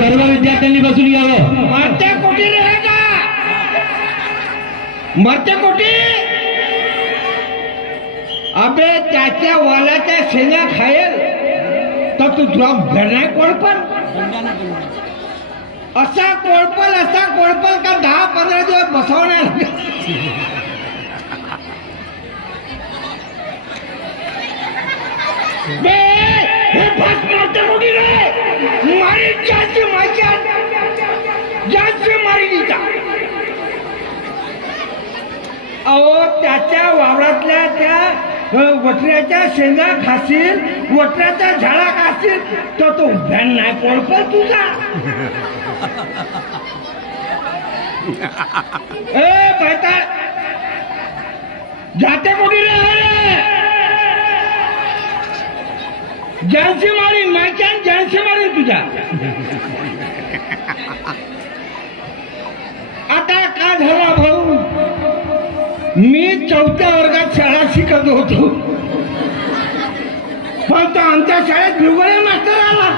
सर्व विद्यार्थ्यांनी बसून घ्यावं. मरत्या कोटी रे का मरत्या कोटी अबे त्याच्या वालाच्या शेंगा खायल तर तू ड्रॉप घेणार कोळपल असा कोळपल का 10-15 दिवस बसवणार बे हे फास मरत्या कोटी रे मारी जास्त मारी दिता अहो त्याच्या वावरातल्या त्या वटऱ्याच्या शेंगा खाशील वटऱ्याच्या झाडा खाशील तर तो उभ्यान नाही कोळपल तुझा ए बैताळ जाते कोणी रे जानसी मारीन मायच्यान जानसी मारीन तुझ्या आता का झाला भाऊ मी 4थ्या वर्गात शाळा शिकत होतो पण तो आमच्या शाळेत भूगोल मास्टर आला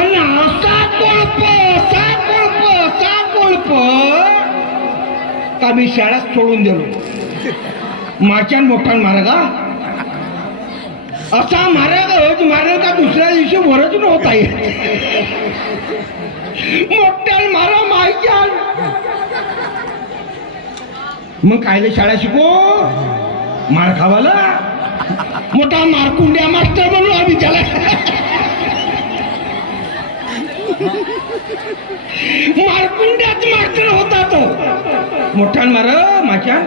आणि असा कोळप का मी शाळा सोडून दिलो माच्यान मोठान मारगा असा मारेल का दुसऱ्या दिवशी वरच नव्हता मोठ्यान मारा मायच्यान मग कायले शाळा शिको मार खावाला मोठा मारकुंड्या मास्टर म्हणून आम्ही त्याला मारकुंड्याच मास्टर होता तो मोठ्यान मार माच्यान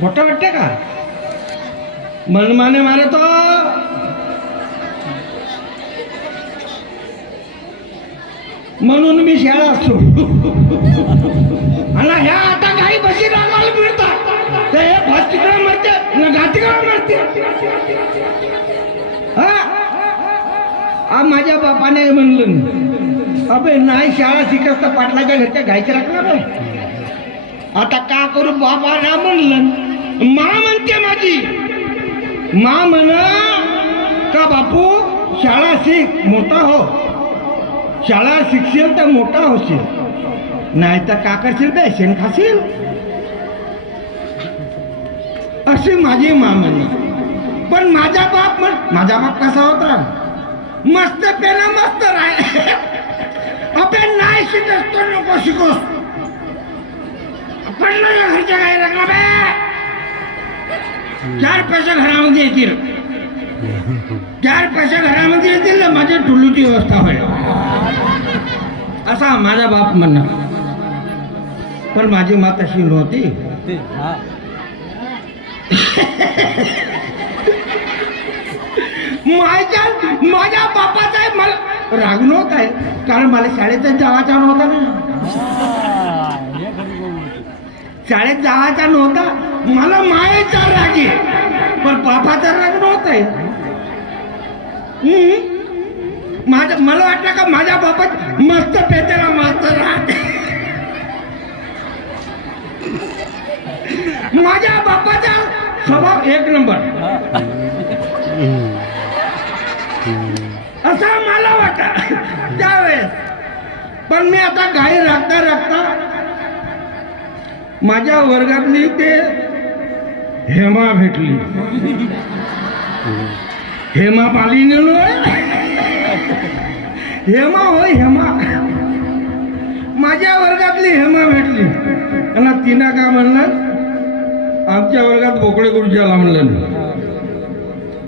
मोठा वाटते का मनमाने मारे तो म्हणून मी शाळा असतो आणि ह्या आता काही बशी रामाला मिळतात तर हे भात तिकडे मरते ना घातिकडे मरते हा माझ्या बापाने म्हणलं अबे नाही शाळा शिकत तर पाटलाच्या घरच्या घायचे राखणार आता का करू बाबा ना म्हणलं मा म्हणते माझी मा म्हण का बापू शाळा शिक मोठा हो शाळा शिकशील तर मोठा होशील नाही तर का करशील बे शेण खाशील अशी माझी मा म्हणे पण माझा बाप कसा होता मस्त पेला मस्त राय अबे नाही शिकस तो नको शिकोस पडलं घरच्या काही लागला बे 4 पैसे घरामध्ये येतील 4 पैसे घरामध्ये येतील ना माझ्या टुलूची व्यवस्था होईल असा माझा बाप म्हणणार पण माझी मात अशी नव्हती माझ्या बापाचा मला राग नव्हता आहे कारण मला शाळेतच जावाचा नव्हता ना शाळेत जावाचा नव्हता मला मायेचा राग आहे पण बापाचा राग नव्हता आहे मला वाटलं का माझ्या बापात मस्त पेतेला मस्त राहते माझ्या बापाचा स्वभाव 1 नंबर असा मला वाटत त्यावेळेस पण मी आता घाई राखता माझ्या वर्गातली ते हेमा भेटली हेमा पालीने हेमा होय हेमा माझ्या वर्गातली हेमा भेटली आणि तिनं का म्हणलं आमच्या वर्गात बोकडे गुरुजी आला म्हणलं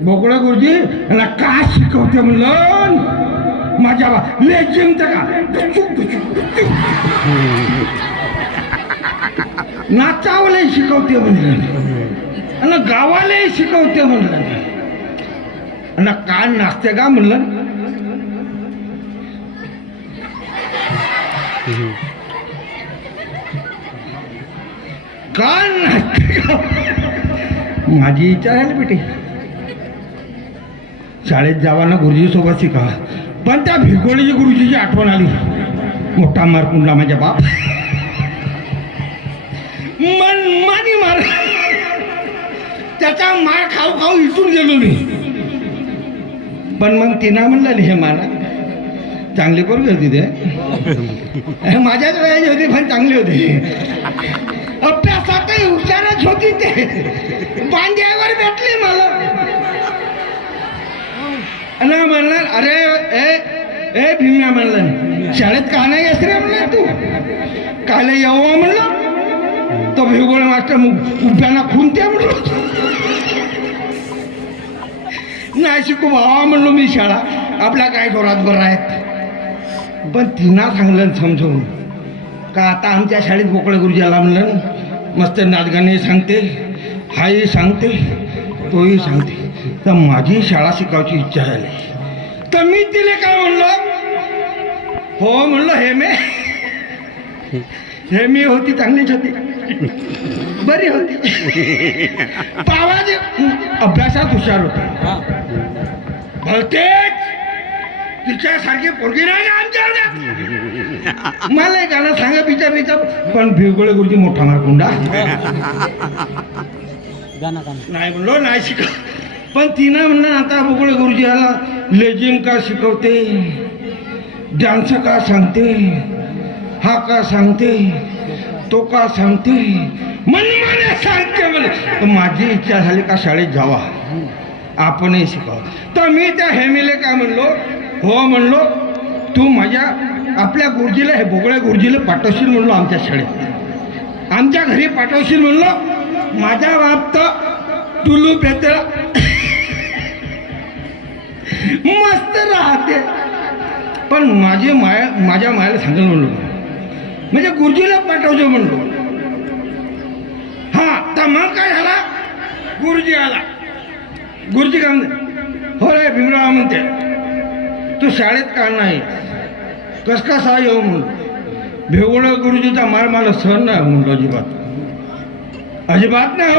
बोकडे गुरुजी आणि का शिकवते म्हणलं माझ्या ले जिंकत का नाचावले शिकवते म्हणलं आणि गावाले शिकवते म्हणलं आणि काय नाचते का म्हणलं का नाचते माझी इच्छा झाली बेटी शाळेत जावाना गुरुजी सोबत शिका पण त्या भिरकोळीची गुरुजीची आठवण आली मोठा मार कुंडला माझ्या बाप मनमानी मार त्याचा मार खाऊ खाऊ इथून गेलो मी पण मग तिनं म्हणलं हे मला चांगली पोरगी होती ते माझ्याच वेळेची होती पण चांगली होती अभ्यासातही हुशारच होती ते बांध्यावर भेटली मला ना म्हणलं अरे ए भीम्या म्हणलं शाळेत का नाही येस रे म्हणलं तू काल येऊ म्हणलं तो भूगोल मास्टर उभ्याना खुनत्या म्हणलो नाही शिकू भावा म्हणलो मी शाळा आपल्या काय जोरात बरं आहेत पण तिनं सांगलं समजवून का आता आमच्या शाळेत गोकुळ गुरुजीला म्हणलं मस्त नाचगाणे सांगते हाही सांगते तोही सांगते तर माझी शाळा शिकायची इच्छा झाली तर मी तिला काय म्हणलो हो म्हणलो हे मी होती चांगलीच होती बरी होती पावाजी अभ्यासात हुशार होते भलतेच तिच्यासारखी पोरगी नाही आमच्या मला एक गाणं सांगा पिचा पण भिवगोळे गुरुजी मोठा मारकुंडा नाही म्हणलो नाही शिक पण तिनं म्हणलं आता भूगोळ गुरुजी आला लेझिम का शिकवते डान्स का सांगते हा का सांगते तो का सांगते मनमाने सांगते मला माझी इच्छा झाली का शाळेत जावा आपणही शिकाव तर मी त्या हेमीले काय म्हणलो हो म्हणलो तू माझ्या आपल्या गुरुजीला हे भोगळे गुरुजीला पाठवशील म्हणलो आमच्या शाळेत आमच्या घरी पाठवशील म्हणलो माझ्या बाप तर टुलू पेतळा मस्त राहते पण माझ्या मायाला सांगेल म्हणलो म्हणजे गुरुजीला पाठवतो म्हणलो हा तर मग काय झाला गुरुजी आला गुरुजी काय म्हणते हो रे भीमराव म्हणते तू शाळेत का नाही कस कसा येऊ म्हणून भेवळ गुरुजीचा मार मला सहन नाही म्हणलो अजिबात नाही